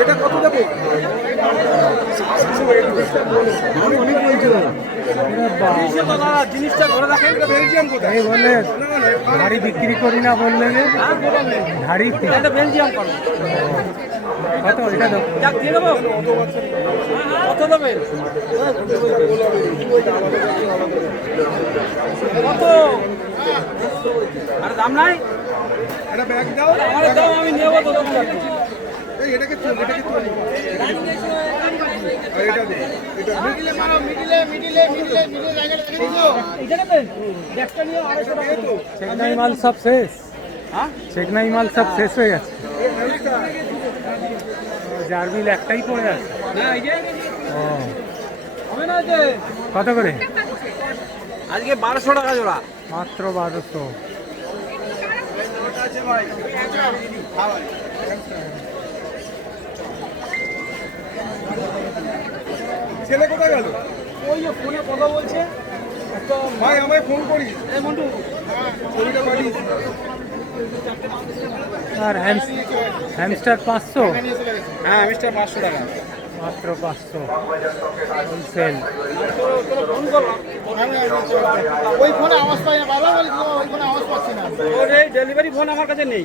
এটা কত দেবো জিনিসটা ঘরে রাখেন বেলজিয়াম কোথায়? বলে ধাড়ি বিক্রি করি না বললে যে বেলজিয়াম করো। কত? এটা দাও। যাক দিয়ে দেবো। কত দেবেন কত? আর দাম নাই? এটা ব্যাগ দাও। আমার দাম আমি নেব তো এটাকে এটাকে। চেকনাই মাল সব শেষ? হ্যাঁ? চেকনাই মাল সব শেষ হয়ে গেছে। জারবিল একটাই পড়ে আছে। না, এই যে, ও। হবে না যে? কত করে? আজকে বারোশো টাকা জোড়া। মাত্র বারোশো। ছেলে কোথায় গেল? ওই যে ফোনে কথা বলছে একটা ভাই আমায় ফোন করিস। এই মন্টু। ছবিটা পাঠিস আর হ্যামস্টার পাঁচশো? হ্যাঁ মিস্টার পাঁচশো টাকা। মাত্র পাঁচশো। হোলসেল ওই ফোনে আওয়াজ পাই না বাবা বলে ওই ফোনে আওয়াজ পাচ্ছি না। ওর এই ডেলিভারি ফোন আমার কাছে নেই।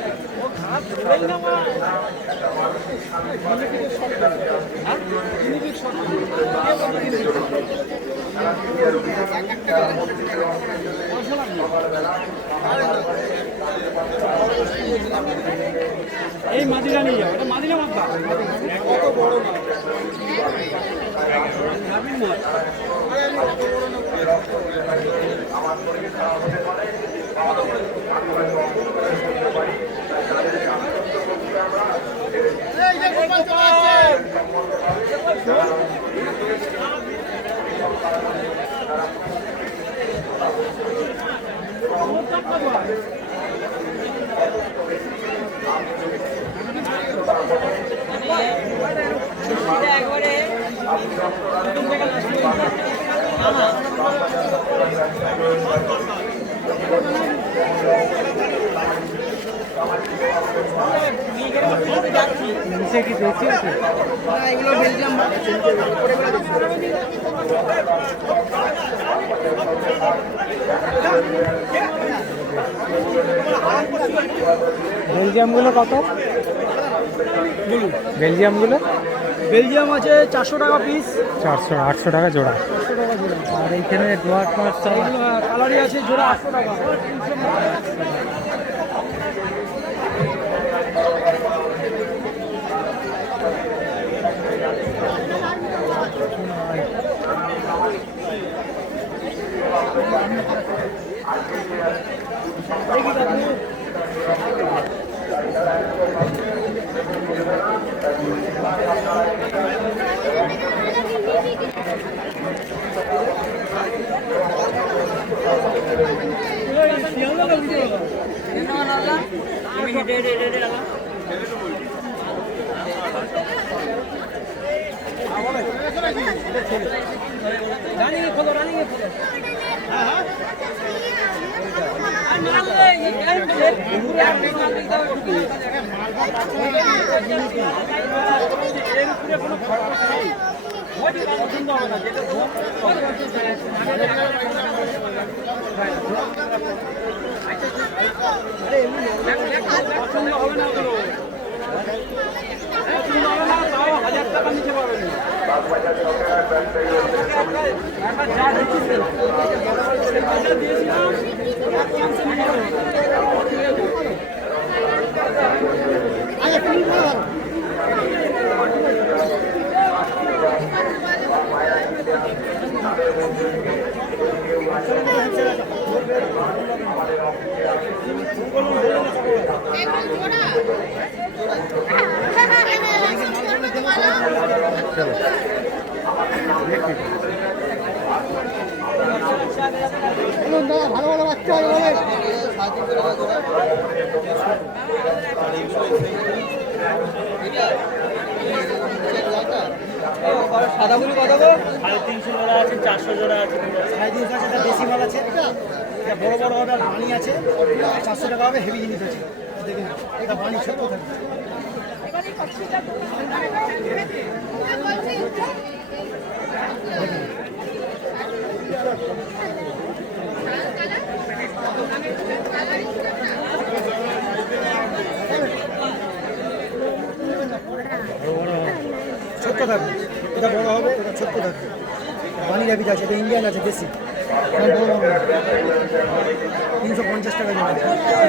এই মাদিরা নিয়ে যাও এটা মাদিরা মাথা কত বড় না নিচে কি আছে বেলজিয়ামগুলো কত? বেলজিয়ামগুলো? বেলজিয়াম আছে চারশো টাকা পিস চারশো আটশো টাকা জোড়া। আর এইখানে ডোয়ার মাছ সব কালারি আছে জোড়া। আটশো টাকা রানিং এ খোলো রানিং এ খোলো পছন্দ হবে না ওগুলো পছন্দ হবে না তাও হাজার টাকা নিচে পাবেন না বাচ্চা হবে বলেন সাড়ে তিনশো জোড়া আছে চারশো জোড়া আছে সাড়ে তিনশো আছে দেশি মাল আছে এটা বড় বড় হবে বানি আছে চারশো টাকা হবে হেভি জিনিস আছে দেখুন এটা বানি ছোট থাকবে ছোট্ট থাকবে এটা বড় হবে, এটা ছোট্ট থাকবে বানি র্যাবিট আছে, এটা ইন্ডিয়ান আছে, দেশি। হবে। তিনশো পঞ্চাশ টাকা জোড়া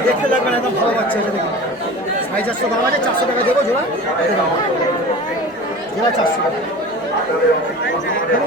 দেখতে লাগবে না, একদম ভালো আছে দেখুন। সাড়ে চারশো দাম আছে চারশো টাকা দেবো জোড়া এটা। জোড়া চারশো টাকা। দেখো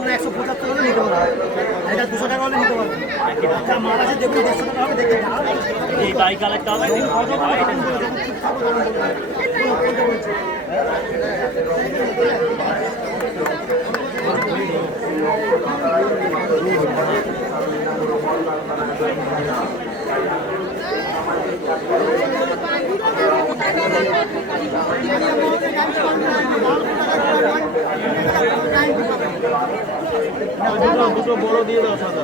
করেই বলেছি, 700 টাকা দাম আছে, বড় গেছে, শুনে নিন। নিয়ে যাই তো পাঁচশো টাকা দাম আছে, ওরকম দাম নিয়ে যাই। আমরা একশো পঁচাত্তর হলে নিতে পারব এটা দুশো টাকা হলে নিতে পারব যা মাল আছে দেখুন দেড়শো টাকা হবে দেখে যাও। এই বাই কালারটা হবে দুটো বড় দিয়ে দাও সাদা।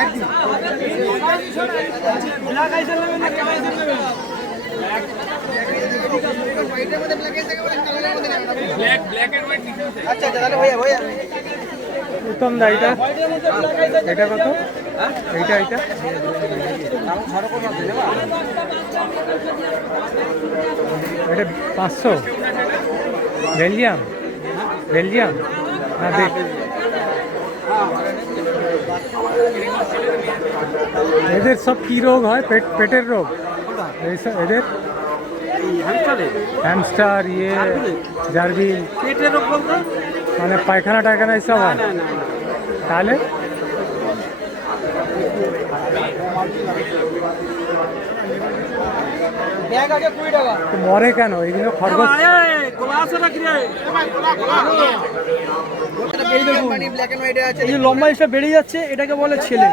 দেখ দিন। উত্তম দা এটা? এটা কত? এইটা এইটা? এটা পাঁচশো। বেলজিয়াম? বেলজিয়াম? না দেখ এদের সব কি রোগ হয়? পেট পেটের রোগ। এদের? হ্যামস্টার ইয়ে জার্বিল। পেটের রোগ মানে পায়খানা টায়খানা এইসব হয়? তাহলে ব্যাগ আছে কুড়ি টাকা তো মরে কেন? এগুলো খরগোশ। এই লম্বা ইসটা বেড়ে যাচ্ছে এটাকে বলে ছেলে।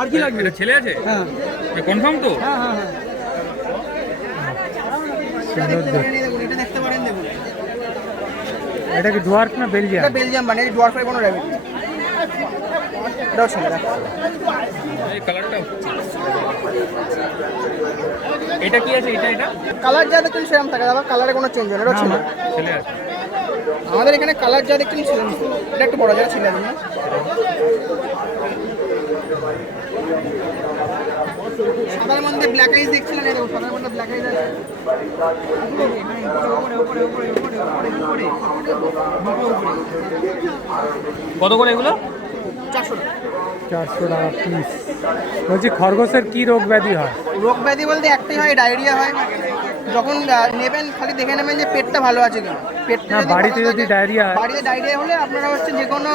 আর কি লাগবে? ছেলে আছে? হ্যাঁ। কনফার্ম তো? হ্যাঁ হ্যাঁ হ্যাঁ। এটা দেখতে পারেন দেখুন। এটা কি ডুয়ার্ক না বেলজিয়াম এটা বেলজিয়াম বানি ডোয়ার ফাই কোনো র্যাবিট এটাও এটা কি আছে? এটা এটা? কালার যা দেখছেন সেরকম থাকে দাদা কালারে কোনো চেঞ্জ হয় এটাও আমাদের এখানে কালার যা দেখছেন ছেলে। এটা একটু বড় যারা ছেলে আছে না সাদার মধ্যে ব্ল্যাক আইস দেখছিলেন এই দেখুন সাদার মধ্যে ব্ল্যাক আইস আছে। কত করে এগুলো? চারশো টাকা। পিস বলছি খরগোশের কি রোগ ব্যাধি হয়? রোগ ব্যাধি বলতে একটাই হয় ডায়রিয়া হয়। যখন নেবেন খালি দেখে নেবেন যে পেটটা ভালো আছে কিনা পেটটা বাড়িতে যদি ডায়রিয়া হয়? বাড়িতে ডায়রিয়া হলে আপনারা হচ্ছে যে কোনো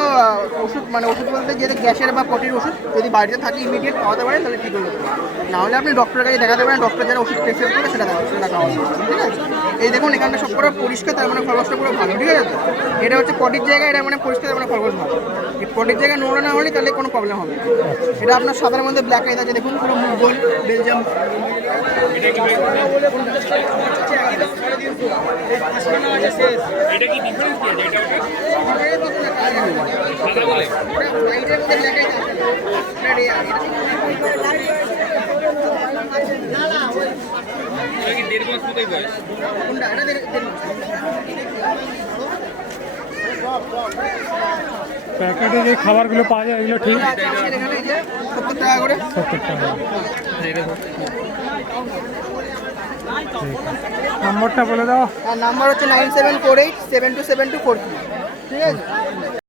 ওষুধ মানে ওষুধ বলতে যে গ্যাসের বা পটির ওষুধ যদি বাড়িতে থাকে ইমিডিয়েট খাওয়াতে পারেন তাহলে ঠিক হয়ে যেতে না হলে আপনি ডক্টরের কাছে দেখাতে পারেন ডক্টর যারা ওষুধ প্রেসক্রাইব করে সেটা সেটা পারেন, ঠিক আছে এই দেখুন এখানটা সব পুরো পরিষ্কার তার মানে খরগোশটা পুরো ভালো ঠিক আছে তো? এটা হচ্ছে পটির জায়গা এটা মানে পরিষ্কার তার মানে খরগোশ ভালো এই পটির জায়গায় নোংরা না হলে তাহলে কোনো প্রবলেম হবে না। এটা আপনার সাদার মধ্যে ব্ল্যাক আইস আছে দেখুন পুরো মুগল গোল বেলজিয়াম এটা কি ডিফারেন্স কি আছে এটা সাদা বলে লাইটের মধ্যে ব্ল্যাক আইস আছে না। এটা কি দেড় মাস মতোই বয়স কোনটা এটা দেখ- দেখুন। প্যাকেটে যে খাবারগুলো পাওয়া যায় এগুলো ঠিক সত্তর টাকা করে সত্তর টাকা। নম্বরটা বলে দাও। আর নাম্বার হচ্ছে nine seven four eight, seven two seven two four ঠিক আছে?